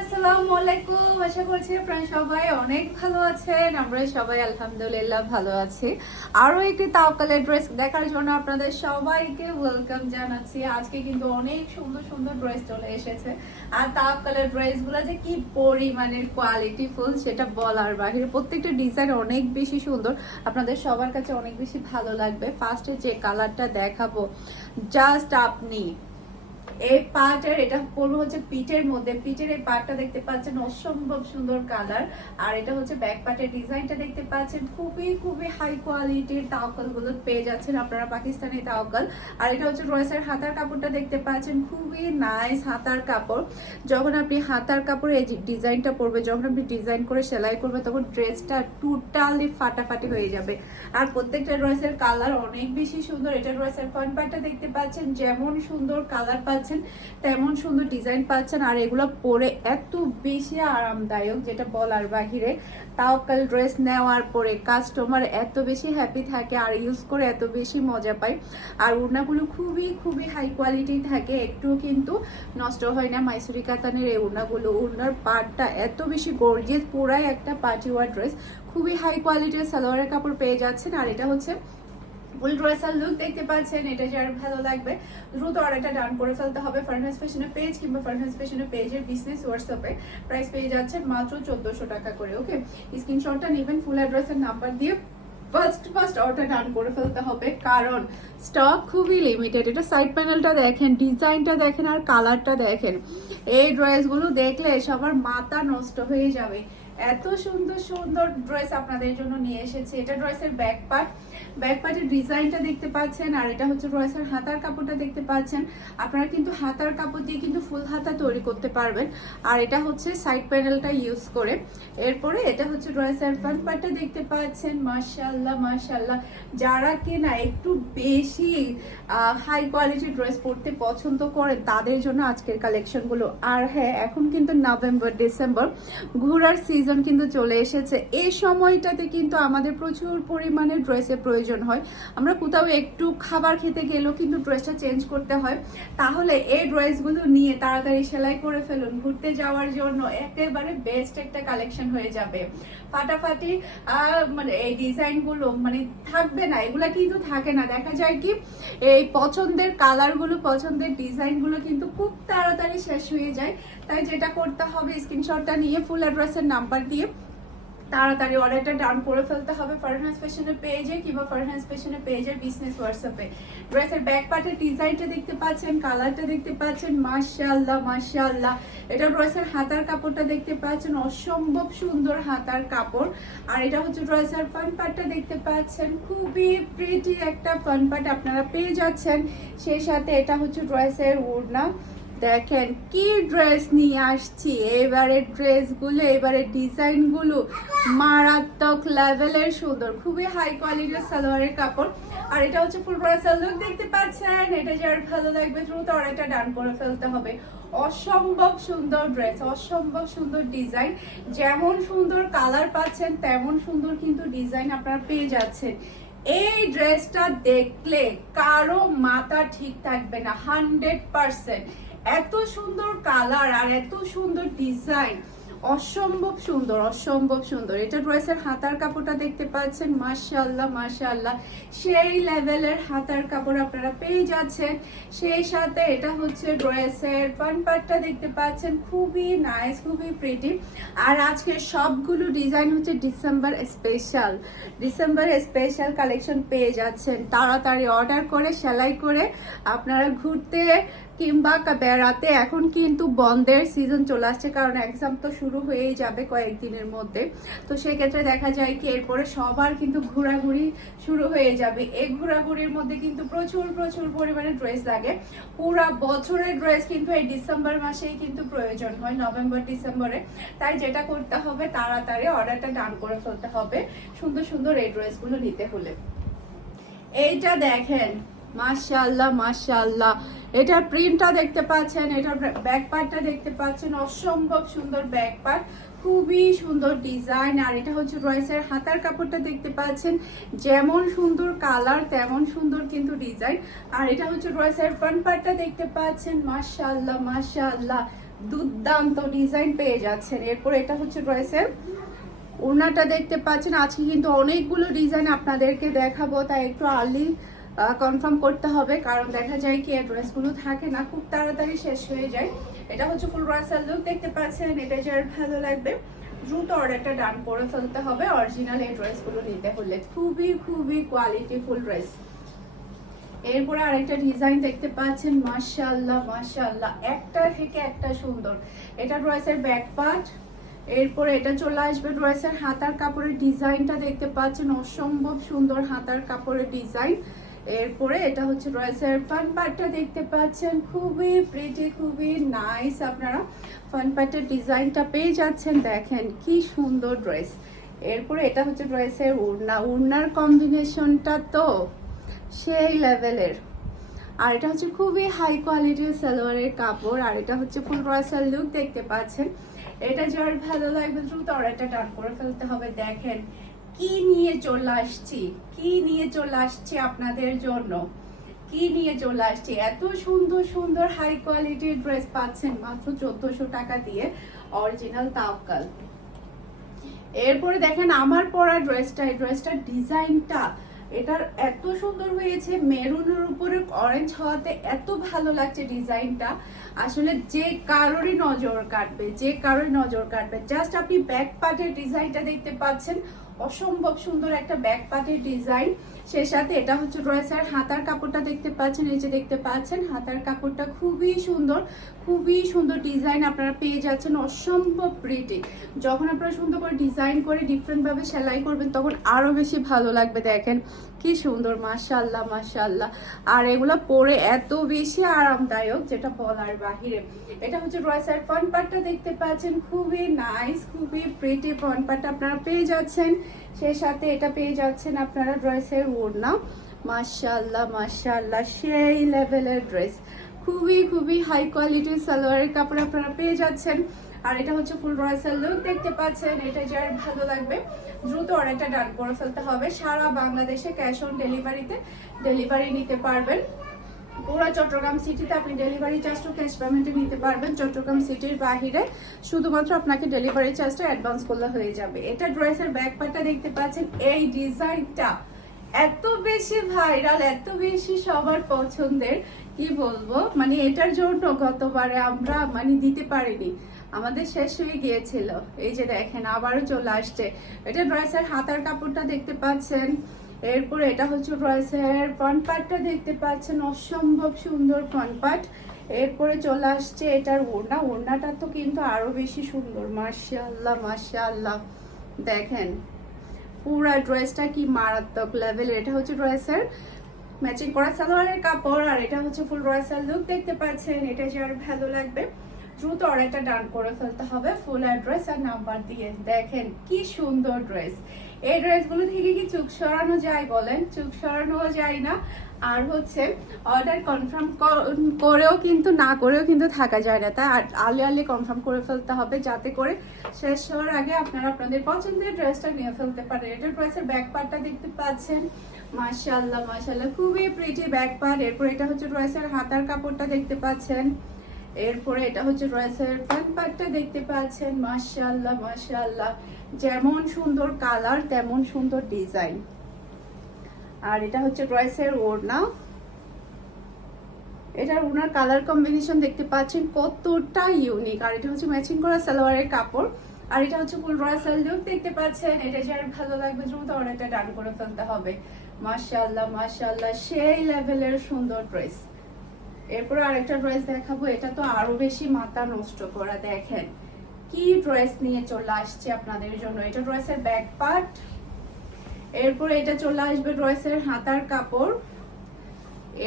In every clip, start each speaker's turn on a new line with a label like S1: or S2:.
S1: আসসালামু আলাইকুম। আশা করছি আপনারা সবাই অনেক ভালো আছেন। আমরা সবাই আলহামদুলিল্লাহ ভালো আছি। আরও একটি তাওকালের ড্রেস দেখার জন্য আপনাদের সবাইকে ওয়েলকাম জানাচ্ছি। আজকে কিন্তু অনেক সুন্দর সুন্দর ড্রেস চলে এসেছে। আর তাওকালের ড্রেসগুলো যে কি পরিমাণের কোয়ালিটি ফুল, সেটা বলার বাহিরে প্রত্যেকটা ডিজাইন অনেক বেশি সুন্দর। আপনাদের সবার কাছে অনেক বেশি ভালো লাগবে। ফার্স্টে যে কালারটা দেখাবো জাস্ট আপনি এই পার্টের এটা পড়বে হচ্ছে পিঠের মধ্যে। পিঠের এই পার্টটা দেখতে পাচ্ছেন, অসম্ভব সুন্দর কালার আর এটা হচ্ছে ব্যাক পার্টের ডিজাইনটা দেখতে পাচ্ছেন। খুবই খুবই হাই কোয়ালিটির তাওকালগুলো পেয়ে যাচ্ছেন আপনারা পাকিস্তানি তাওকাল। আর এটা হচ্ছে রয়েসের হাতার কাপড়টা দেখতে পাচ্ছেন, খুবই নাইস হাতার কাপড়। যখন আপনি হাতার কাপড়ে এই ডিজাইনটা পরবে, যখন আপনি ডিজাইন করে সেলাই করবে, তখন ড্রেসটা টোটালি ফাটাফাটি হয়ে যাবে। আর প্রত্যেকটা ড্রেসের কালার অনেক বেশি সুন্দর। এটা ড্রেসের ফ্রন্ট পার্টটা দেখতে পাচ্ছেন, যেমন সুন্দর কালার পাচ্ছেন। তেমন সুন্দর ডিজাইন পাচ্ছেন, আর এগুলো পরে এত বেশি আরামদায়ক যেটা বলার বাহিরে তাওকাল ড্রেস নেওয়ার পরে কাস্টমার এত বেশি হ্যাপি থাকে আর ইউজ করে এত বেশি মজা পায়। আর উড়নাগুলো খুবই খুবই হাই কোয়ালিটি থাকে একটু কিন্তু নষ্ট হয় না। মাইসুরি কাতানের এই উড়নাগুলো উড়নার পাটটা এত বেশি গর্জিয়াস পুরাই একটা পার্টি ওয়ার ড্রেস খুবই হাই কোয়ালিটির সালোয়ারের কাপড় পেয়ে যাচ্ছেন। আর এটা হচ্ছে ফুল ড্রেসার লুক দেখতে পাচ্ছেন, এটা যার ভালো লাগবে। দ্রুত অর্ডারটা ডান করে ফেলতে হবে ফারহাস ফ্যাশনের পেজ কিংবা ফারহাস ফ্যাশনের পেজের বিজনেস হোয়াটসঅ্যাপে প্রাইস পেয়ে যাচ্ছেন মাত্র চোদ্দশো টাকা করে ওকে স্ক্রিনশটটা নেবেন ফুল অ্যাড্রেসের নাম্বার দিয়ে ফার্স্ট ফার্স্ট অর্ডার ডান করে ফেলতে হবে। কারণ স্টক খুবই লিমিটেড এটা সাইড প্যানেলটা দেখেন ডিজাইনটা দেখেন আর কালারটা দেখেন। এই ড্রেসগুলো দেখলে সবার মাথা নষ্ট হয়ে যাবে। এত সুন্দর সুন্দর ড্রেস আপনাদের জন্য নিয়ে এসেছে। এটা ড্রেসের ব্যাক পার্ট ব্যাক পার্টের ডিজাইনটা দেখতে পাচ্ছেন, আর এটা হচ্ছে ড্রেসের হাতার কাপড়টা দেখতে পাচ্ছেন। আপনারা কিন্তু হাতার কাপড় দিয়ে কিন্তু ফুল হাতা তৈরি করতে পারবেন। আর এটা হচ্ছে সাইড প্যানেলটা ইউজ করে। এরপরে এটা হচ্ছে ড্রেসের ফ্রন্ট পার্টটা দেখতে পাচ্ছেন। মাশাল্লাহ মাশাল্লাহ যারা কিনা একটু বেশি হাই কোয়ালিটির ড্রেস পরতে পছন্দ করেন, তাদের জন্য আজকের কালেকশনগুলো আর হ্যাঁ এখন কিন্তু নভেম্বর ডিসেম্বর ঘোরার সিজন কিন্তু চলে এসেছে। এই সময়টাতে কিন্তু আমাদের প্রচুর পরিমাণে ড্রেসের প্রয়োজন হয়। আমরা কোথাও একটু খাবার খেতে গেলেও কিন্তু ড্রেসটা চেঞ্জ করতে হয়। তাহলে এই ড্রেসগুলো নিয়ে তাড়াতাড়ি সেলাই করে ফেলুন। ঘুরতে যাওয়ার জন্য একেবারে বেস্ট একটা কালেকশন হয়ে যাবে। ফাটাফাটি মানে এই ডিজাইনগুলো মানে থাকবে না, এগুলা কিন্তু থাকে না। দেখা যায় কি, এই পছন্দের কালারগুলো পছন্দের ডিজাইনগুলো কিন্তু খুব তাড়াতাড়ি শেষ হয়ে যায়। তাই যেটা করতে হবে স্ক্রিনশটটা নিয়ে ফুল অ্যাড্রেসের নাম্বার দিয়ে তাড়াতাড়ি অর্ডারটা ডান করে ফেলতে হবে ফারহান্স ফ্যাশনের পেজে কিংবা ফারহান্স ফ্যাশনের পেজের বিজনেস হোয়াটসঅ্যাপে ড্রেসের ব্যাক পার্টের ডিজাইনটা দেখতে পাচ্ছেন কালারটা দেখতে পাচ্ছেন, মাশাআল্লাহ মাশাআল্লাহ। এটা ড্রেসের হাতার কাপড়টা দেখতে পাচ্ছেন, অসম্ভব সুন্দর হাতার কাপড়। আর এটা হচ্ছে ড্রেসের ফান পার্টটা দেখতে পাচ্ছেন, খুবই প্রিটি একটা ফান পার্ট আপনারা পেয়ে যাচ্ছেন। সেই সাথে এটা হচ্ছে ড্রেসের ওড়না। দেখেন কি ড্রেস নিয়ে আসছি? এবারে ড্রেসগুলো এবারে ডিজাইনগুলো মারাত্মক লেভেলের সুন্দর। খুবই হাই কোয়ালিটির সালোয়ারের কাপড়। আর এটা হচ্ছে ফুল ব্রাসাল লুক দেখতে পাচ্ছেন? এটা যার ভালো লাগবে দ্রুত অর্ডারটা ডান করে ফেলতে হবে। অসম্ভব সুন্দর ড্রেস অসম্ভব সুন্দর ডিজাইন যেমন সুন্দর কালার পাচ্ছেন, তেমন সুন্দর কিন্তু ডিজাইন আপনারা পেয়ে যাচ্ছেন। এই ড্রেসটা দেখলে কারও মাথা ঠিক থাকবে না হান্ড্রেড পার্সেন্ট এত সুন্দর কালার আর এত সুন্দর ডিজাইন অসম্ভব সুন্দর অসম্ভব সুন্দর। এটা ড্রেসের হাতার কাপড়টা দেখতে পাচ্ছেন, মাশাআল্লাহ মাশাআল্লাহ। সেই লেভেলের হাতার কাপড় আপনারা পেয়ে যাচ্ছেন। সেই সাথে এটা হচ্ছে ড্রেসের ফ্রন্ট পার্টটা দেখতে পাচ্ছেন। খুবই নাইস খুবই প্রিটি আর আজকে সবগুলো ডিজাইন হচ্ছে December special December special collection পেয়ে যাচ্ছেন। তাড়াতাড়ি অর্ডার করে, সেলাই করে আপনারা ঘুরতে কিংবা বেড়াতে এখন কিন্তু বন্ধের সিজন চলে আসছে, কারণ এক্সাম তো শুরু হয়েই যাবে কয়েকদিনের মধ্যে। তো সেক্ষেত্রে দেখা যায় কি, এরপরে সবার কিন্তু ঘোরাঘুরি শুরু হয়ে যাবে। এই ঘোরাঘুরির মধ্যে কিন্তু প্রচুর প্রচুর পরিমাণে ড্রেস লাগে। পুরা বছরের ড্রেস কিন্তু এই ডিসেম্বর মাসেই কিন্তু প্রয়োজন হয়, নভেম্বর, ডিসেম্বরে। তাই যেটা করতে হবে, তাড়াতাড়ি অর্ডারটা ডান করে ফেলতে হবে। সুন্দর সুন্দর এই ড্রেসগুলো নিতে হলে। এইটা দেখেন মাশাআল্লাহ মাশাআল্লাহ। এটার প্রিন্টটা দেখতে পাচ্ছেন, এটার ব্যাক পার্টটা দেখতে পাচ্ছেন। অসম্ভব সুন্দর ব্যাক পার্ট খুবই সুন্দর ডিজাইন আর এটা হচ্ছে ড্রেসের হাতার কাপড়টা দেখতে পাচ্ছেন। যেমন সুন্দর কালার তেমন সুন্দর কিন্তু ডিজাইন আর এটা হচ্ছে ড্রেসের ফ্রন্ট পার্টটা দেখতে পাচ্ছেন। মাশাআল্লাহ মাশাআল্লাহ। দুর্দান্ত ডিজাইন পেয়ে যাচ্ছেন। এরপর এটা হচ্ছে ড্রেসের ওড়নাটা দেখতে পাচ্ছেন। আজকে কিন্তু অনেকগুলো ডিজাইন আপনাদেরকে দেখাবো, তাই একটু আর্লি কনফার্ম করতে হবে। কারণ দেখা যায় কি এই ড্রেসগুলো থাকে না, খুব তাড়াতাড়ি শেষ হয়ে যায়। এটা হচ্ছে ফুল রাসাল লুক দেখতে পাচ্ছেন, এটা যার ভালো লাগবে। দ্রুত অর্ডারটা ডান করে ফেলতে হবে। অরিজিনাল এই ড্রেসগুলো নিতে হলে। খুবই খুবই কোয়ালিটিফুল ড্রেস এরপরে আরেকটা ডিজাইন দেখতে পাচ্ছেন, মাশাআল্লাহ মাশাআল্লাহ। একটা থেকে একটা সুন্দর। এটা ড্রেসের ব্যাক পার্ট এরপরে এটা চলে আসবে ড্রেসের হাতার কাপড়ের ডিজাইনটা দেখতে পাচ্ছেন। অসম্ভব সুন্দর হাতার কাপড়ের ডিজাইন এরপরে এটা হচ্ছে ড্রেসের ফান পার্টটা দেখতে পাচ্ছেন। খুবই প্রিটি খুবই নাইস আপনারা ফান পার্টের ডিজাইনটা পেয়ে যাচ্ছেন। দেখেন কি সুন্দর ড্রেস এরপরে এটা হচ্ছে ড্রেসের উড়না উড়নার কম্বিনেশনটা তো সেই লেভেলের আর এটা হচ্ছে খুবই হাই কোয়ালিটির সালোয়ারের কাপড়। আর এটা হচ্ছে ফুল রয়্যাল লুক দেখতে পাচ্ছেন। এটা যার ভালো লাগবে দ্রুত অর্ডারটা ডান করে ফেলতে হবে। দেখেন কি নিয়ে চলে আসছি? কি নিয়ে চলে আসছি আপনাদের জন্য? কি নিয়ে চলে আসছি? এত সুন্দর সুন্দর হাই কোয়ালিটির ড্রেস পাচ্ছেন মাত্র চোদ্দশো টাকা দিয়ে অরিজিনাল তাওকাল এরপরে দেখেন আমার পরা ড্রেসটা এই ড্রেসটার ডিজাইনটা, এটার এত সুন্দর হয়েছে, মেরুনের উপরে অরেঞ্জ হওয়াতে এত ভালো লাগছে ডিজাইনটা। আসলে যে কারোরই নজর কাটবে, যে কারোরই নজর কাটবে। জাস্ট আপনি ব্যাক পার্টের ডিজাইনটা দেখতে পাচ্ছেন অসম্ভব সুন্দর একটা ব্যাক পার্টের ডিজাইন সে সাথে এটা হচ্ছে ড্রেসের হাতার কাপড়টা দেখতে পাচ্ছেন, এই যে দেখতে পাচ্ছেন, হাতার কাপড়টা খুবই সুন্দর খুবই সুন্দর ডিজাইন আপনারা পেয়ে যাচ্ছেন। অসম্ভব প্রিটি যখন আপনারা সুন্দর করে ডিজাইন করে ডিফারেন্টভাবে সেলাই করবেন, তখন আরও বেশি ভালো লাগবে, দেখেন। কি সুন্দর মাশাল্লাহ মাশাল্লাহ আর এগুলো পরে এত বেশি আরামদায়ক, যেটা বলার বাহিরে। এটা হচ্ছে ড্রেসের ফ্রন্ট পার্টটা দেখতে পাচ্ছেন, খুবই নাইস খুবই প্রিটি ফ্রন্ট পার্টটা আপনারা পেয়ে যাচ্ছেন। সেই সাথে এটা পেয়ে যাচ্ছেন আপনারা ড্রেসের ওড়না। মাশাল্লাহ মাশাল্লাহ সেই লেভেলের ড্রেস খুবই খুবই হাই কোয়ালিটির সালোয়ারের কাপড় আপনারা পেয়ে যাচ্ছেন। আর এটা হচ্ছে ফুল রয়্যাল লুক দেখতে পাচ্ছেন এটা যার ভালো লাগবে। দ্রুত অর্ডারটা ডান করে ফেলতে হবে। সারা বাংলাদেশে ক্যাশ অন ডেলিভারিতে ডেলিভারি নিতে পারবেন। পুরো চট্টগ্রাম সিটিতে আপনি ডেলিভারি চার্জটা ক্যাশ পেমেন্টে নিতে পারবেন। চট্টগ্রাম সিটির বাহিরে শুধুমাত্র আপনাকে ডেলিভারি চার্জটা অ্যাডভান্স করলে হয়ে যাবে। এটা ড্রেসের ব্যাক পার্টটা দেখতে পাচ্ছেন। এই ডিজাইনটা এত বেশি ভাইরাল এত বেশি সবার পছন্দের। কি বলব? মানে এটার জন্য গতবারে আমরা মানে দিতে পারিনি। আমাদের শেষ হয়ে গিয়েছিল। এই যে দেখেন, আবারও চলে আসছে। এটা ড্রেসের হাতার কাপড়টা দেখতে পাচ্ছেন। এরপরে এটা হচ্ছে ড্রেসের ফ্রন্ট পার্টটা দেখতে পাচ্ছেন। অসম্ভব সুন্দর ফ্রন্ট পার্ট এরপরে চলে আসছে এটার ওড়না। ওড়নাটা তো কিন্তু আরও বেশি সুন্দর। মার্শাল্লাহ মার্শাল্লাহ দেখেন, পুরা ড্রেসটা কি মারাত্মক লেভেল এটা হচ্ছে ড্রেসের ম্যাচিং করা সালোয়ারের কাপড় আর এটা হচ্ছে ফুল রয়্যাল লুক দেখতে পাচ্ছেন। এটা যার ভালো লাগবে। দ্রুত অর্ডারটা ডান করে ফেলতে হবে। ফুল অ্যাড্রেস আর নাম্বার দিয়ে। দেখেন, কি সুন্দর ড্রেস এই ড্রেসগুলো থেকে কি চুক সরানো যায় বলেন? চুক সরানো যায় না। আর হচ্ছে অর্ডার কনফার্ম করেও কিন্তু, না করেও কিন্তু থাকা যায় না। তাই আলে আলে কনফার্ম করে ফেলতে হবে যাতে করে শেষ হওয়ার আগে আপনারা আপনাদের পছন্দের ড্রেসটা নিয়ে ফেলতে পারেন। এটার ড্রেসের ব্যাক পার্টটা দেখতে পাচ্ছেন। মাশাআল্লাহ মাশাআল্লাহ। খুবই প্রিটি ব্যাক পার্ট এরপর এটা হচ্ছে ড্রেসের হাতার কাপড়টা দেখতে পাচ্ছেন। এরপরে এটা হচ্ছে ড্রেসের ফ্রন্ট পার্টটা দেখতে পাচ্ছেন, মাশাআল্লাহ মাশাআল্লাহ। যেমন সুন্দর কালার তেমন সুন্দর ডিজাইন আর এটা হচ্ছে ড্রেসের ওড়না এটার ওনার কালার কম্বিনেশন দেখতে পাচ্ছেন, কতটা ইউনিক আর এটা হচ্ছে ম্যাচিং করা সালোয়ারের কাপড়। আর এটা হচ্ছে ফুল রয়্যাল লুক দেখতে পাচ্ছেন। এটা যার ভালো লাগবে, দ্রুত অর্ডারটা ডান করে ফেলতে হবে। মাশাআল্লাহ মাশাআল্লাহ, সেই লেভেলের সুন্দর ড্রেস এরপরে আরেকটা ড্রেস দেখাবো, এটা তো আরও বেশি মাথা নষ্ট করা, দেখেন। কি ড্রেস নিয়ে চলে আসছে আপনাদের জন্য? এটা ড্রেসের ব্যাক পার্ট, এরপর এটা চলে আসবে ড্রেসের হাতার কাপড়,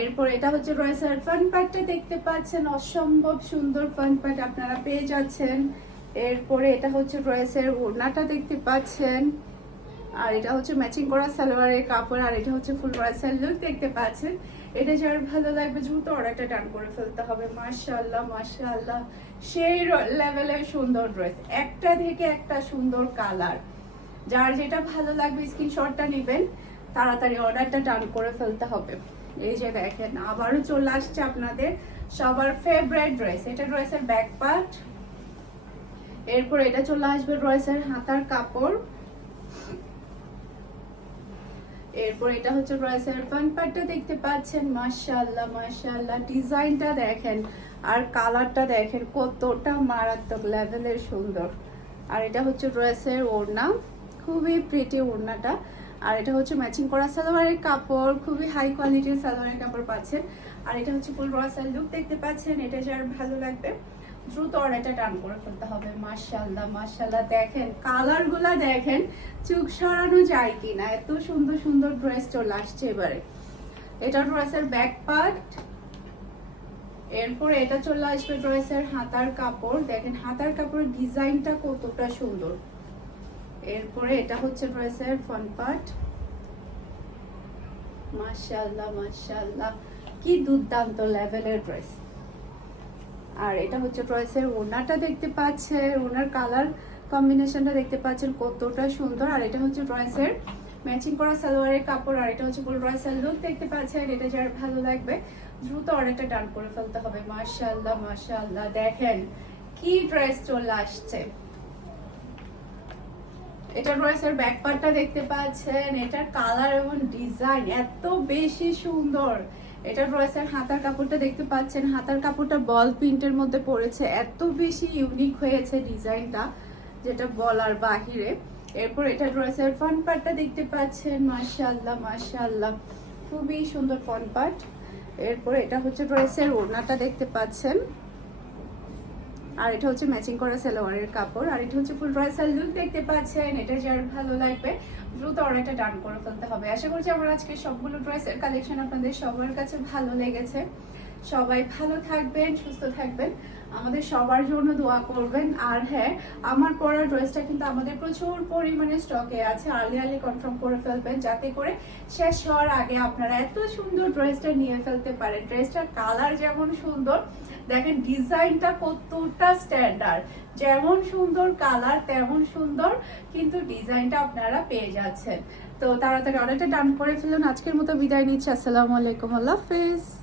S1: এরপর এটা হচ্ছে ড্রেসের ফ্রন্ট পার্টটা দেখতে পাচ্ছেন, অসম্ভব সুন্দর ফ্রন্ট পার্ট আপনারা পেয়ে যাচ্ছেন। এরপরে এটা হচ্ছে ড্রেসের ওড়নাটা দেখতে পাচ্ছেন। আর এটা হচ্ছে ম্যাচিং করা সালোয়ারের কাপড়, আর এটা হচ্ছে ফুল রয়্যাল লুক দেখতে পাচ্ছেন? এটা যার ভালো লাগবে, দ্রুত অর্ডারটা ডান করে ফেলতে হবে। মাশাআল্লাহ মাশাআল্লাহ। সেই লেভেলের সুন্দর ড্রেস একটা থেকে একটা সুন্দর কালার যার যেটা ভালো লাগবে স্ক্রিনশটটা নেবেন। তাড়াতাড়ি অর্ডারটা ডান করে ফেলতে হবে। এই যে দেখেন, আবারও চলে আসছে আপনাদের সবার ফেভারিট ড্রেস এটা ড্রেসের ব্যাক পার্ট এরপর এটা চলে আসবে ড্রেসের হাতার কাপড়। এরপর এটা হচ্ছে ড্রেসের ফ্রন্ট পার্টটা দেখতে পাচ্ছেন, মাশাআল্লাহ মাশাআল্লাহ ডিজাইনটা দেখেন আর কালারটা দেখেন, কতটা মারাত্মক লেভেলের সুন্দর। আর এটা হচ্ছে ড্রেসের ওড়না, খুবই প্রিটি ওড়নাটা। আর এটা হচ্ছে ম্যাচিং করা সালোয়ারের কাপড়, খুবই হাই কোয়ালিটির সালোয়ারের কাপড় পাচ্ছেন। আর এটা হচ্ছে ফুল রসাল লুক দেখতে পাচ্ছেন, এটা যার ভালো লাগবে। দ্রুত অর্ডারটা টান করে ফেলতে হবে। মাশাল্লাহ মাশাল্লাহ দেখেন কালারগুলা দেখেন চুক সরানো যায় কিনা। এত সুন্দর সুন্দর ড্রেস চলে আসছে এবারে। এটা ড্রেসের ব্যাক পার্ট এরপরে এটা চলে আসবে ড্রেসের হাতার কাপড়। দেখেন, হাতার কাপড়ের ডিজাইনটা কতটা সুন্দর। এরপরে এটা হচ্ছে ড্রেসের ফ্রন্ট পার্ট মাশাআল্লাহ মাশাআল্লাহ। কি দুর্দান্ত লেভেলের ড্রেস আর এটা হচ্ছে ড্রেসের ওনাটা দেখতে পাচ্ছেন ওনার কালার কম্বিনেশনটা দেখতে পাচ্ছেন কতটা সুন্দর। আর এটা হচ্ছে ড্রেসের ম্যাচিং করা সালোয়ারের কাপড়, আর এটা হচ্ছে ফুল ড্রেসের লুক দেখতে পাচ্ছেন। এটা যার ভালো লাগবে, দ্রুত অর্ডারটা ডান করে ফেলতে হবে। মাশাআল্লাহ মাশাআল্লাহ, দেখেন কি ড্রেস চলে আসছে। এটা ড্রেসের ব্যাক পার্টটা দেখতে পাচ্ছেন, এটার কালার এবং ডিজাইন এত বেশি সুন্দর। এটা রয়েছে হাতার কাপড়টা দেখতে পাচ্ছেন। হাতার কাপড়টা বল প্রিন্টের মধ্যে পড়েছে। এত বেশি ইউনিক হয়েছে ডিজাইনটা, যেটা বলার বাহিরে। এরপর এটা রয়েছে ফন পার্টটা দেখতে পাচ্ছেন। মাশাআল্লাহ মাশাআল্লাহ। খুবই সুন্দর ফন পার্ট এরপর এটা হচ্ছে ড্রেসের ওড়নাটা দেখতে পাচ্ছেন। আর এটা হচ্ছে ম্যাচিং করা সালোয়ারের কাপড়, আর এটা হচ্ছে ফুল ড্রেসের লুক দেখতে পাচ্ছেন। এটা যার ভালো লাগবে, দ্রুত অর্ডারটা ডান করে ফেলতে হবে। আশা করছি আমার আজকে সবগুলো ড্রেসের কালেকশন আপনাদের সবার কাছে ভালো লেগেছে। সবাই ভালো থাকবেন, সুস্থ থাকবেন। আমাদের সবার জন্য দোয়া করবেন। আর হ্যাঁ আমার পরা ড্রেসটা কিন্তু আমাদের প্রচুর পরিমাণে স্টকে আছে। আর্লি আর্লি কনফার্ম করে ফেলবেন, যাতে করে শেষ হওয়ার আগে আপনারা এত সুন্দর ড্রেসটা নিয়ে ফেলতে পারেন। ড্রেসটার কালার যেমন সুন্দর দেখেন, ডিজাইনটা কতটা স্ট্যান্ডার্ড যেমন সুন্দর কালার তেমন সুন্দর কিন্তু ডিজাইনটা আপনারা পেয়ে যাচ্ছেন। তো তাড়াতাড়ি অর্ডারটা ডান করে ফেলুন। আজকের মতো বিদায় নিচ্ছি। আসসালামু আলাইকুম। আল্লাহ হাফেজ।